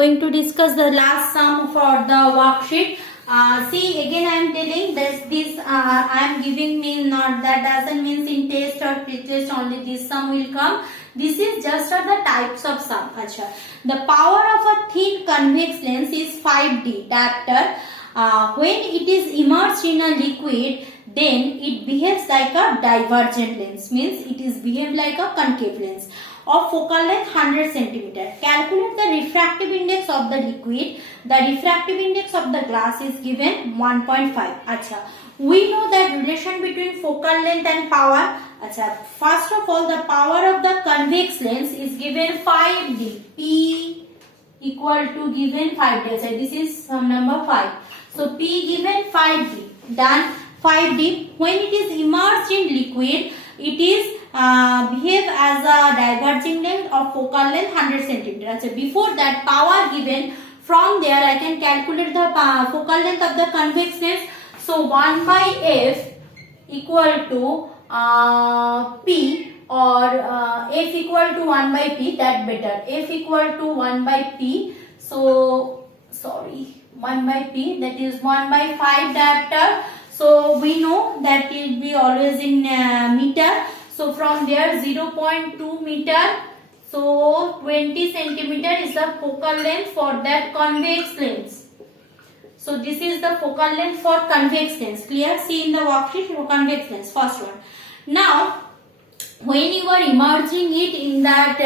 Going to discuss the last sum for the worksheet. See, again I am telling this I am giving me not that doesn't means in test or pre-test only this sum will come. This is just the types of sum. Acha. The power of a thin convex lens is 5D diopter. When it is immersed in a liquid, then it behaves like a divergent lens, means it is behaved like a concave lens of focal length 100 cm. Calculate the refractive index of the liquid. The refractive index of the glass is given 1.5. Acha. We know that relation between focal length and power. Acha. First of all, the power of the convex lens is given 5D. P equal to given 5D. So this is sum number 5. So P given 5D. Done. 5D. When it is immersed in liquid, it is behave as a diverging length of focal length 100 cm. So before that, power given, from there I can calculate the focal length of the convex lens. So 1 by F equal to P, or F equal to 1 by P, that better. F equal to 1 by P. So sorry, 1 by P, that is 1 by 5 diopter. So we know that it will be always in meter. So from there 0.2 meter, so 20 centimeter is the focal length for that convex lens. So this is the focal length for convex lens. Clear? See in the worksheet for convex lens, first one. Now when you are immersing it in that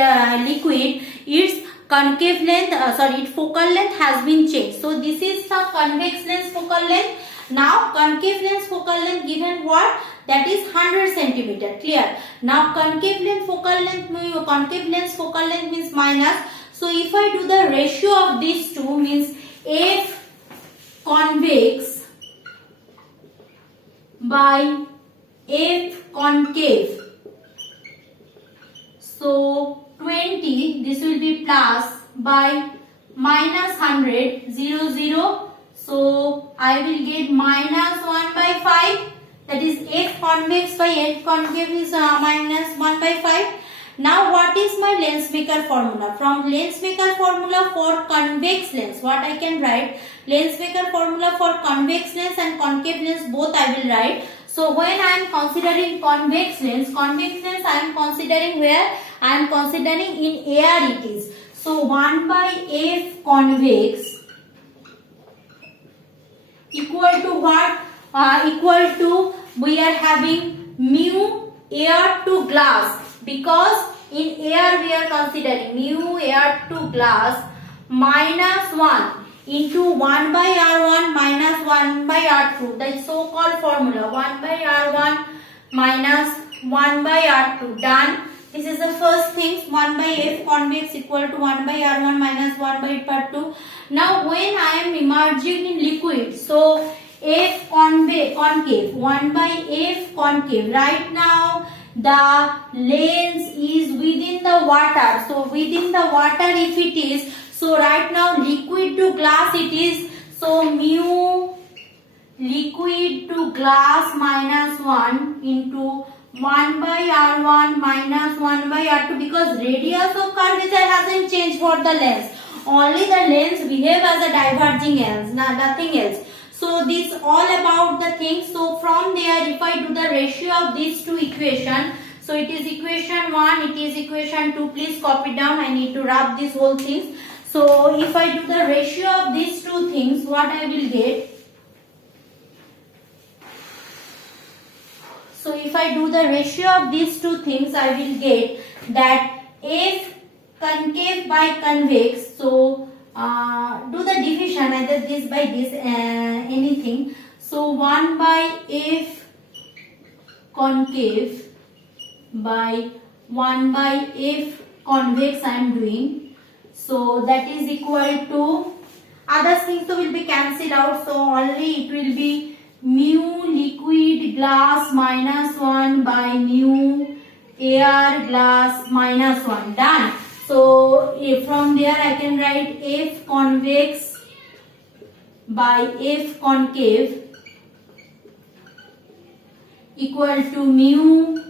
liquid, its concave length, its focal length has been changed. So this is the convex lens focal length. Now concave lens focal length given what? That is 100 centimeter. Clear? Now concave lens focal length means minus. So if I do the ratio of these two, means F convex by F concave. So 20, this will be plus, by minus 100, 0, 0. So I will get minus 1 by 5. That is F convex by F concave is minus 1 by 5. Now what is my lens maker formula? From lens maker formula for convex lens, what I can write? Lens maker formula for convex lens and concave lens, both I will write. So when I am considering convex lens I am considering where? I am considering in air it is. So 1 by F convex equal to what? Equal to, we are having mu air to glass, because in air we are considering mu air to glass minus 1 into 1 by R1 minus 1 by R2. That is so called formula, 1 by R1 minus 1 by R2. Done. This is the first thing. 1 by F convex equal to 1 by R1 minus 1 by R2. Now when I am immersing in liquid, so F concave, 1 by F concave. Right now the lens is within the water. So within the water if it is, so right now liquid to glass it is. So mu liquid to glass minus 1 into 1 by R1 minus 1 by R2, because radius of curvature hasn't changed for the lens. Only the lens behave as a diverging lens, nothing else. So this all about the things. So from there if I do the ratio of these two equation, so it is equation 1, it is equation 2, please copy down, I need to rub this whole things. So if I do the ratio of these two things, what I will get? So if I do the ratio of these two things, I will get that F concave by convex. So do the division, either this by this, anything. So 1 by F concave by 1 by F convex I am doing. So that is equal to, other things so will be cancelled out. So only it will be mu liquid glass minus 1 by mu air glass minus 1. Done. So from there I can write F convex by F concave equal to mu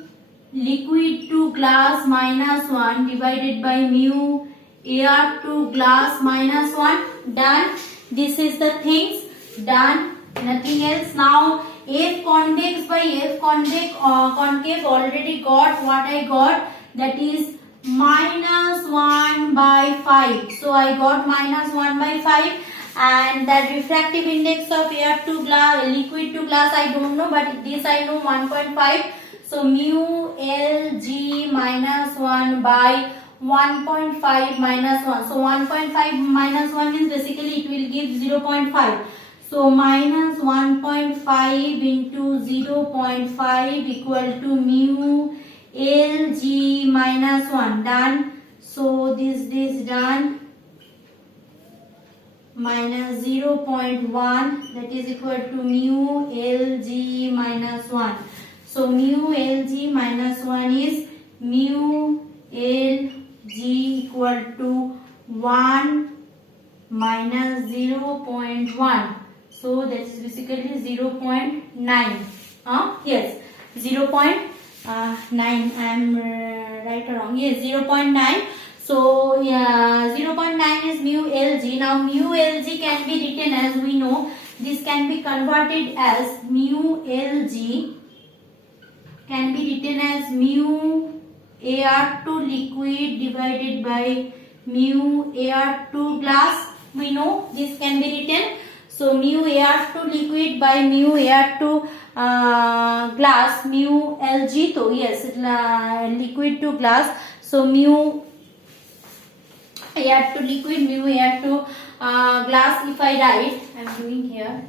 liquid to glass minus 1 divided by mu Ar2 glass minus 1. Done. This is the things. Done. Nothing else. Now F convex by F concave already got what I got, that is minus 1 by 5. So I got minus 1 by 5, and that refractive index of air to glass, liquid to glass, I don't know, but this I know 1.5. So mu Lg minus 1 by 1.5 minus 1. So 1.5 minus 1 means basically it will give 0.5. So minus 1.5 into 0.5 equal to mu Lg minus 1. Done. So this done. Minus 0.1, that is equal to mu Lg minus 1. So mu Lg minus 1 is mu Lg equal to 1 minus 0.1. So that is basically 0.9. Yes, 0.9. I am right or wrong? Yes, 0.9. So yeah, 0.9 is mu Lg. Now mu Lg can be written as, we know, this can be converted as mu Lg can be written as mu Ar2 liquid divided by mu Ar2 glass. We know this can be written. So mu Ar2 liquid by mu Ar2 glass, mu Lg. So yes, liquid to glass. So mu Ar2 liquid, mu Ar2 glass. If I write, I am doing here.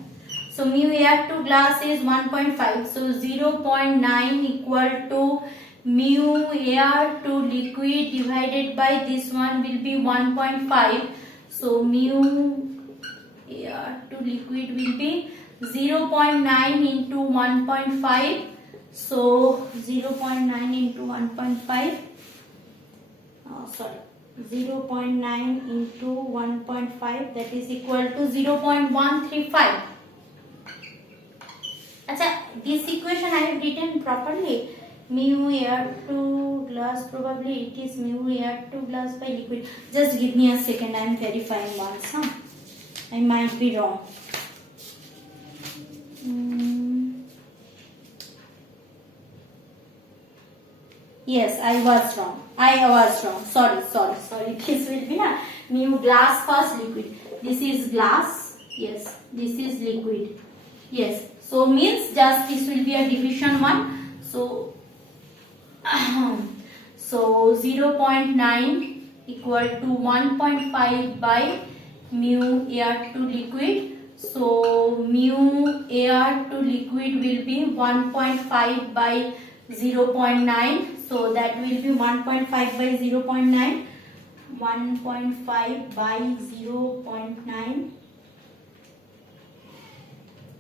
So mu Ar2 glass is 1.5. So 0.9 equal to mu Ar2 liquid divided by this one will be 1.5. So mu Ar2 liquid will be 0.9 into 1.5. So 0.9 into 1.5. Sorry. 0.9 into 1.5, that is equal to 0.135. Achha, this equation I have written properly. Mu Ar2 glass, probably it is mu Ar2 glass by liquid. Just give me a second, I am verifying once. I might be wrong. Yes, I was wrong. Sorry. This will be mu glass first, liquid. This is glass. Yes, this is liquid. Yes. So means just this will be a division one. So 0.9 equal to 1.5 by mu Ar2 liquid. So mu Ar2 liquid will be 1.5 by 0.9. So that will be 1.5 by 0.9. 1.5 by 0.9.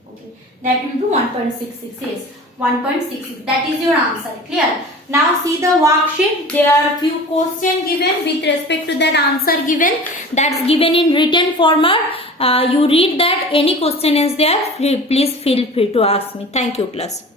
Okay. That will be 1.66. Yes. 1.66. That is your answer. Clear? Now see the worksheet. There are few questions given with respect to that answer given. That's given in written format. You read that. Any question is there, please feel free to ask me. Thank you, class.